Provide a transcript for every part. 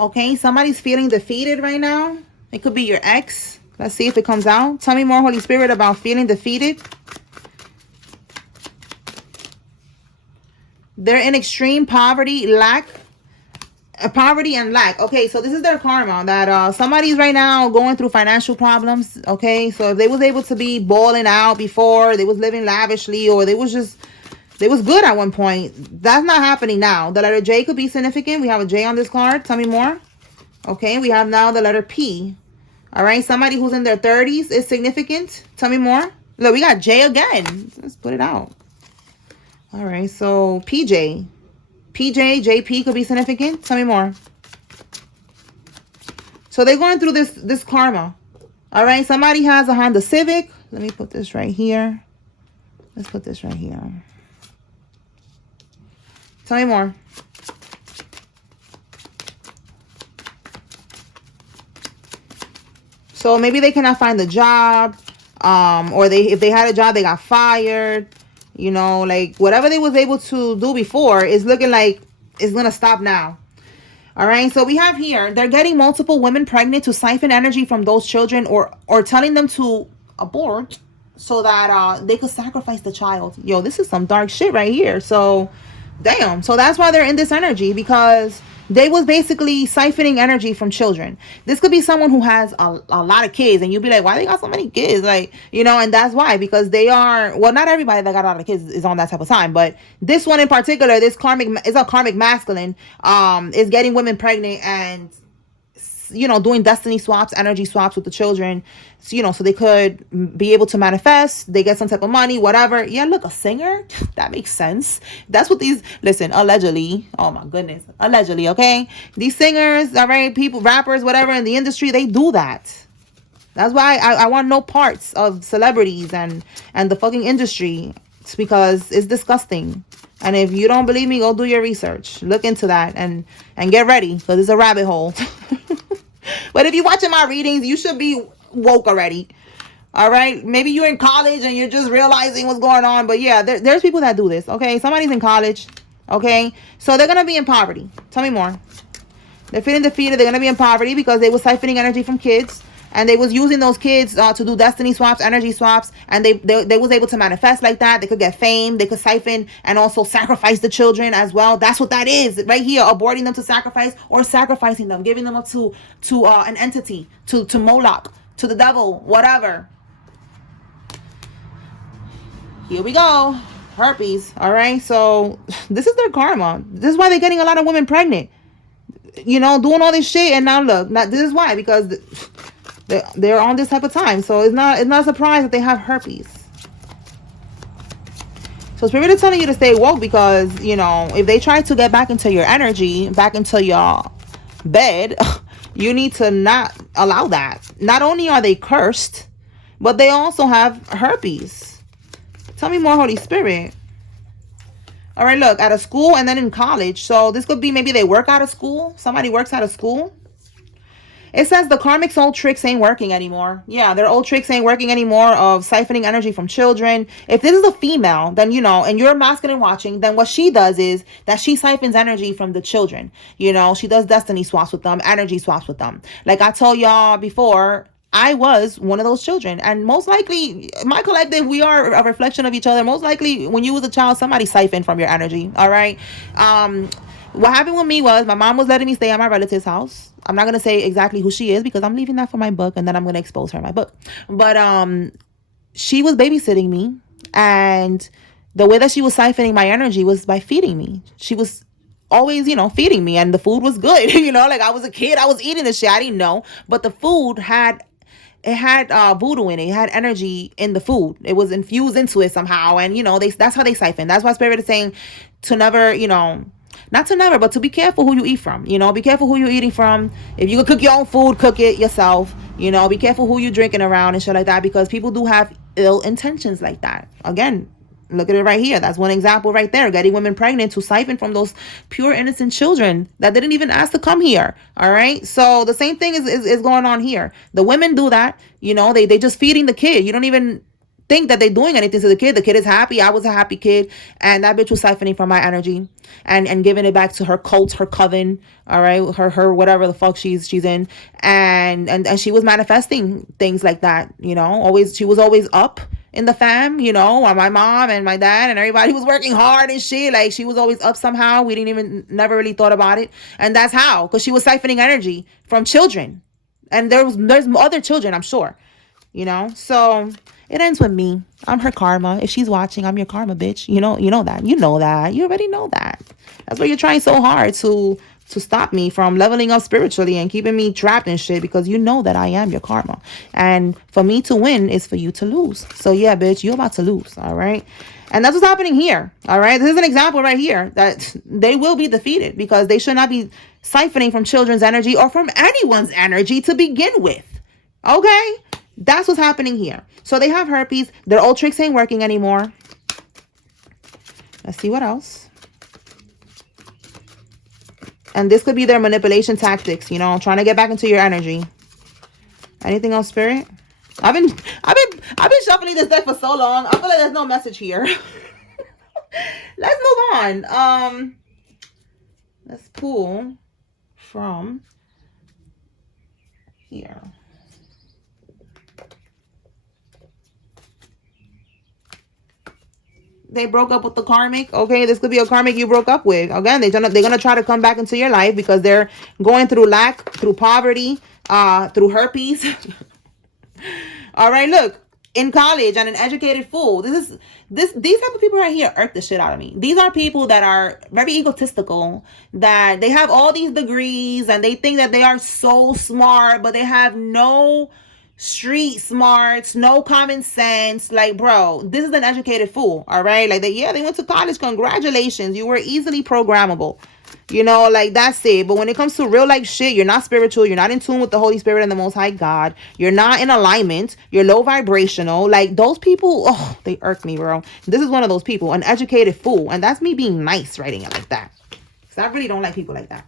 Okay, somebody's feeling defeated right now. It could be your ex. Let's see if it comes out. Tell me more, Holy Spirit, about feeling defeated. They're in extreme poverty, lack. Poverty and lack. Okay, so this is their karma, that somebody's right now going through financial problems. Okay, so if they was able to be balling out before, they was living lavishly, or they was good at one point, that's not happening now. The letter J could be significant. We have a J on this card. Tell me more. Okay, we have now the letter P. All right, somebody who's in their 30s is significant. Tell me more. Look, we got J again. Let's put it out. All right, so PJ, JP could be significant. Tell me more. So they're going through this karma. All right, somebody has a Honda Civic. Let me put this right here. Let's put this right here. Tell me more. So maybe they cannot find the job, or if they had a job, they got fired. You know, like whatever they was able to do before is looking like it's gonna stop now. All right, so we have here, they're getting multiple women pregnant to siphon energy from those children, or telling them to abort so that they could sacrifice the child. Yo, this is some dark shit right here. So damn, so that's why they're in this energy, because they was basically siphoning energy from children. This could be someone who has a lot of kids, and you'll be like, why they got so many kids? Like, you know, and that's why, because they are, well, not everybody that got a lot of kids is on that type of time, but this one in particular, this karmic is a karmic masculine, is getting women pregnant and, you know, doing destiny swaps, energy swaps with the children, so, you know, so they could be able to manifest, they get some type of money, whatever. Yeah, look, a singer, that makes sense. That's what these, listen, allegedly, oh my goodness, allegedly, okay, these singers, all right, people, rappers, whatever, in the industry, they do that. That's why I want no parts of celebrities and the fucking industry. It's because it's disgusting. And if you don't believe me, go do your research, look into that, and get ready, because it's a rabbit hole. But if you're watching my readings, you should be woke already. All right, maybe you're in college and you're just realizing what's going on, but yeah, there's people that do this. Okay, somebody's in college. Okay, so they're gonna be in poverty. Tell me more. They're feeling defeated. They're gonna be in poverty because they were siphoning energy from kids, and they was using those kids to do destiny swaps, energy swaps, and they was able to manifest like that. They could get fame, they could siphon and also sacrifice the children as well. That's what that is right here, aborting them to sacrifice, or sacrificing them, giving them up to an entity, to Moloch, to the devil, whatever. Here we go. Herpes. All right, so this is their karma. This is why they're getting a lot of women pregnant, you know, doing all this shit. And now look, this is why, because they're on this type of time. So it's not a surprise that they have herpes. So Spirit is telling you to stay woke, because, you know, if they try to get back into your energy, back into your bed, you need to not allow that. Not only are they cursed, but they also have herpes. Tell me more, Holy Spirit. All right, look, at a school and then in college. So this could be maybe they work out of school. Somebody works out of school. It says the karmic's old tricks ain't working anymore. Yeah, their old tricks ain't working anymore of siphoning energy from children. If this is a female, then, you know, and you're masculine watching, then what she does is that she siphons energy from the children. You know, she does destiny swaps with them, energy swaps with them. Like I told y'all before, I was one of those children, and most likely my collective, we are a reflection of each other. Most likely when you was a child, somebody siphoned from your energy. All right. What happened with me was my mom was letting me stay at my relative's house. I'm not going to say exactly who she is, because I'm leaving that for my book, and then I'm going to expose her in my book. But she was babysitting me, and the way that she was siphoning my energy was by feeding me. She was always, you know, feeding me, and the food was good. You know, like I was a kid, I was eating this shit. I didn't know, but the food had voodoo in it. It had energy in the food. It was infused into it somehow, and you know, that's how they siphon. That's why Spirit is saying to never, you know, not to never, but to be careful who you eat from. You know, be careful who you're eating from. If you can cook your own food, cook it yourself. You know, be careful who you're drinking around and shit like that, because people do have ill intentions like that. Again, look at it right here. That's one example right there. Getting women pregnant to siphon from those pure innocent children that didn't even ask to come here. All right. So the same thing is going on here. The women do that. You know, they just feeding the kid. You don't even think that they're doing anything to the kid. The kid is happy. I was a happy kid. And that bitch was siphoning from my energy and giving it back to her cult, her coven, all right, her whatever the fuck she's in. And she was manifesting things like that, you know. Always, she was always up in the fam, you know, while my mom and my dad and everybody was working hard and shit. Like, she was always up somehow. We didn't even, never really thought about it. And that's how, because she was siphoning energy from children. And there's other children, I'm sure, you know. So it ends with me. I'm her karma. If she's watching, I'm your karma, bitch. You know that. You know that. You already know that. That's why you're trying so hard to stop me from leveling up spiritually and keeping me trapped in shit, because you know that I am your karma. And for me to win is for you to lose. So yeah, bitch, you're about to lose, all right? And that's what's happening here, all right? This is an example right here that they will be defeated, because they should not be siphoning from children's energy or from anyone's energy to begin with, okay? That's what's happening here. So they have herpes. Their old tricks ain't working anymore. Let's see what else. And this could be their manipulation tactics, you know, trying to get back into your energy. Anything else, Spirit? I've been shuffling this deck for so long. I feel like there's no message here. Let's move on. Let's pull from here. They broke up with the karmic. Okay, this could be a karmic you broke up with. Again, they're gonna try to come back into your life because they're going through lack, through poverty, through herpes. All right, look, in college and an educated fool. These type of people right here irk the shit out of me. These are people that are very egotistical, that they have all these degrees and they think that they are so smart, but they have no street smarts, no common sense. Like, bro, this is an educated fool, all right? Like, they went to college. Congratulations, you were easily programmable, you know, like, that's it. But when it comes to real life shit, you're not spiritual, you're not in tune with the Holy Spirit and the Most High God, you're not in alignment, you're low vibrational. Like, those people, oh, they irk me, bro. This is one of those people, an educated fool. And that's me being nice writing it like that, because I really don't like people like that.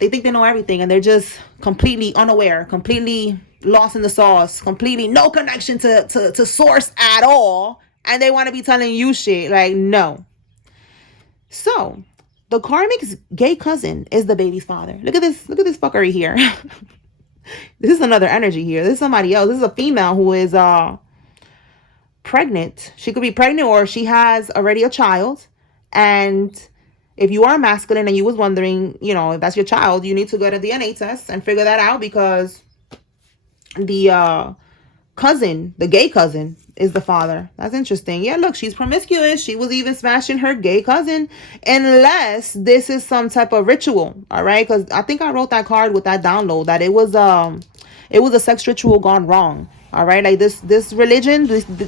They think they know everything and they're just completely unaware, completely lost in the sauce, completely no connection to source at all, and they want to be telling you shit. Like, no. So the karmic's gay cousin is the baby's father. Look at this fuckery here. This is another energy here. This is somebody else. This is a female who is pregnant. She could be pregnant or she has already a child. And if you are masculine and you was wondering, you know, if that's your child, you need to get a DNA test and figure that out, because the cousin, the gay cousin, is the father. That's interesting. Yeah, look, she's promiscuous. She was even smashing her gay cousin, unless this is some type of ritual. All right, because I think I wrote that card with that download that it was a sex ritual gone wrong. All right, like this religion,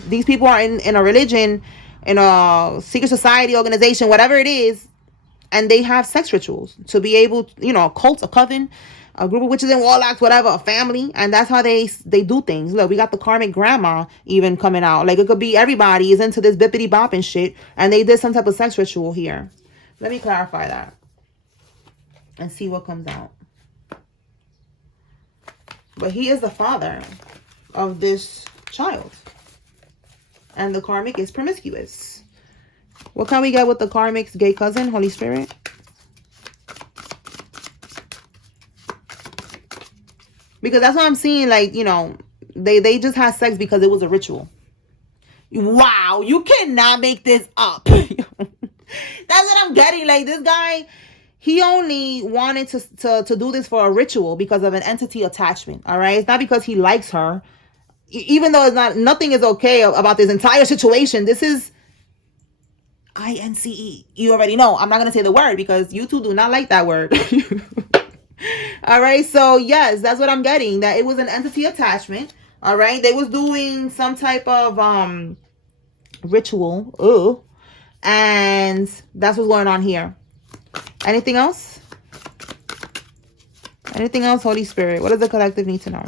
these people are in a religion, in a secret society, organization, whatever it is, and they have sex rituals to be able, you know, a cult, a coven, a group of witches and warlocks, whatever, a family, and that's how they do things. Look, we got the karmic grandma even coming out. Like, it could be everybody is into this bippity bop and shit, and they did some type of sex ritual here. Let me clarify that and see what comes out. But he is the father of this child, and the karmic is promiscuous. What can we get with the karmic's gay cousin, Holy Spirit? Because that's what I'm seeing. Like, you know, they just had sex because it was a ritual. Wow, you cannot make this up. That's what I'm getting. Like, this guy, he only wanted to do this for a ritual because of an entity attachment. All right, it's not because he likes her. Even though nothing is okay about this entire situation. This is INCE. You already know. I'm not going to say the word because you two do not like that word. All right. So yes, that's what I'm getting. That it was an entity attachment. All right. They was doing some type of ritual. Ooh. And that's what's going on here. Anything else? Anything else, Holy Spirit? What does the collective need to know?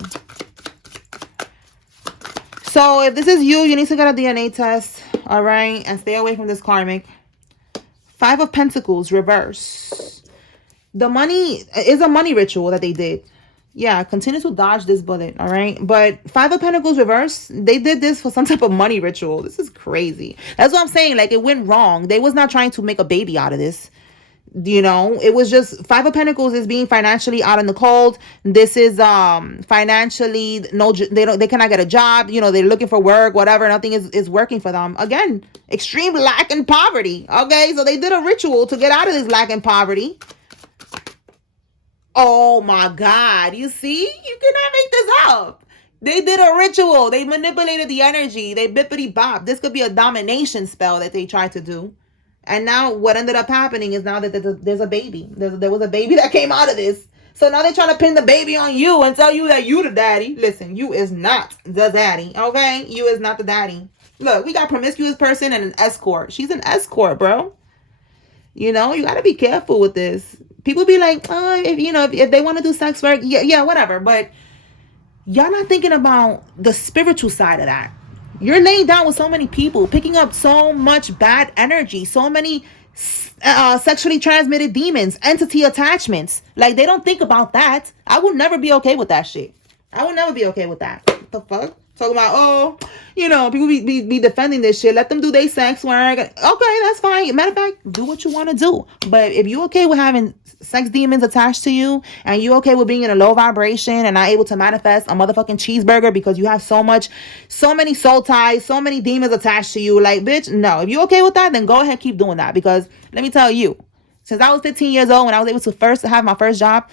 So if this is you, you need to get a DNA test. All right. And stay away from this karmic. 5 of Pentacles, reverse. The money is a money ritual that they did. Yeah, continue to dodge this bullet, all right? But Five of Pentacles reverse, they did this for some type of money ritual. This is crazy. That's what I'm saying. Like, it went wrong. They was not trying to make a baby out of this. You know, it was just Five of Pentacles is being financially out in the cold. This is financially no, they cannot get a job. You know, they're looking for work, whatever. Nothing is working for them. Again, extreme lack and poverty. Okay, so they did a ritual to get out of this lack and poverty. Oh my God. You see? You cannot make this up. They did a ritual. They manipulated the energy. They bippity bop. This could be a domination spell that they tried to do. And now what ended up happening is now that there's a baby. There was a baby that came out of this. So now they're trying to pin the baby on you and tell you that you the daddy. Listen, you is not the daddy. Okay? You is not the daddy. Look, we got promiscuous person and an escort. She's an escort, bro. You know, you got to be careful with this. People be like, oh, if they want to do sex work, yeah, whatever. But y'all not thinking about the spiritual side of that. You're laying down with so many people, picking up so much bad energy, so many sexually transmitted demons, entity attachments. Like, they don't think about that. I would never be okay with that shit. I would never be okay with that. What the fuck? Talking about, oh, people be defending this shit. Let them do their sex work. Okay, that's fine. Matter of fact, do what you want to do. But if you okay with having sex demons attached to you, and you okay with being in a low vibration and not able to manifest a motherfucking cheeseburger because you have so many soul ties, so many demons attached to you, like, bitch, no. If you okay with that, then go ahead, keep doing that. Because let me tell you, since I was 15 years old, when I was able to first have my first job,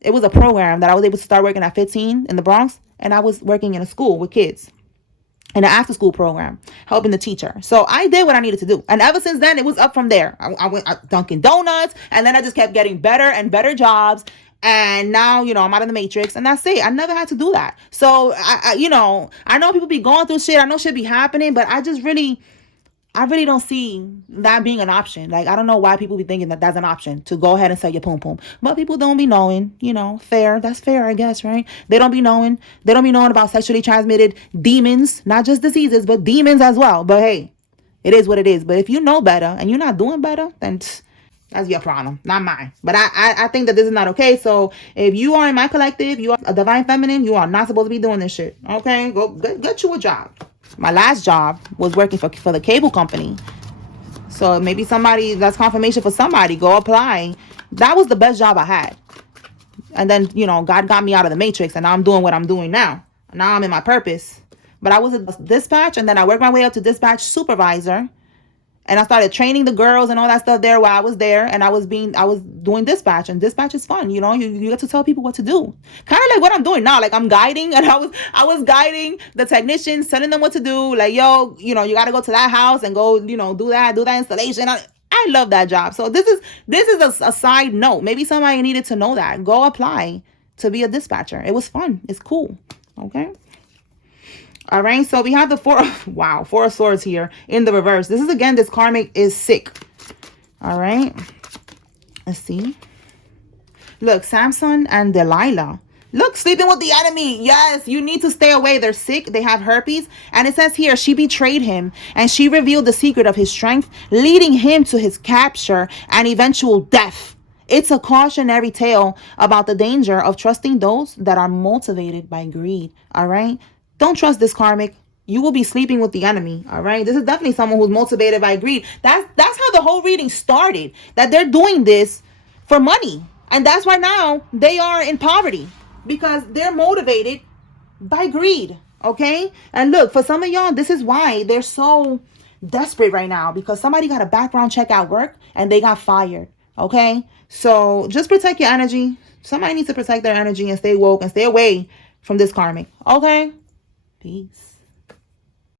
it was a program that I was able to start working at 15 in the Bronx. And I was working in a school with kids in an after school program, helping the teacher. So I did what I needed to do. And ever since then, it was up from there. I went Dunkin' Donuts, and then I just kept getting better and better jobs. And now, I'm out of the matrix, and that's it. I never had to do that. So I know people be going through shit. I know shit be happening, but I really don't see that being an option. Like, I don't know why people be thinking that that's an option to go ahead and sell your pum pum. But people don't be knowing, fair. That's fair, I guess, right? They don't be knowing. They don't be knowing about sexually transmitted demons, not just diseases, but demons as well. But hey, it is what it is. But if you know better and you're not doing better, then that's your problem, not mine. But I think that this is not okay. So if you are in my collective, you are a divine feminine, you are not supposed to be doing this shit. Okay? Go get you a job. My last job was working for the cable company. So maybe that's confirmation for somebody. Go apply. That was the best job I had. And then, God got me out of the matrix, and now I'm doing what I'm doing now. Now I'm in my purpose. But I was a dispatch, and then I worked my way up to dispatch supervisor. And I started training the girls and all that stuff there while I was there. And I was doing dispatch, and dispatch is fun. You get to tell people what to do. Kind of like what I'm doing now. Like, I'm guiding, and I was guiding the technicians, telling them what to do. Like, yo, you got to go to that house and go, do that installation. I love that job. So this is a side note. Maybe somebody needed to know that. Go apply to be a dispatcher. It was fun. It's cool. Okay. All right, so we have the Four of Swords here in the reverse. This is, again, this karmic is sick. All right, let's see. Look, Samson and Delilah. Look, sleeping with the enemy. Yes, you need to stay away. They're sick. They have herpes. And it says here, she betrayed him, and she revealed the secret of his strength, leading him to his capture and eventual death. It's a cautionary tale about the danger of trusting those that are motivated by greed. All right. Don't trust this karmic. You will be sleeping with the enemy. All right. This is definitely someone who's motivated by greed. That's how the whole reading started. That they're doing this for money. And that's why now they are in poverty. Because they're motivated by greed. Okay. And look, for some of y'all, this is why they're so desperate right now. Because somebody got a background check at work and they got fired. Okay. So just protect your energy. Somebody needs to protect their energy and stay woke and stay away from this karmic. Okay. Peace.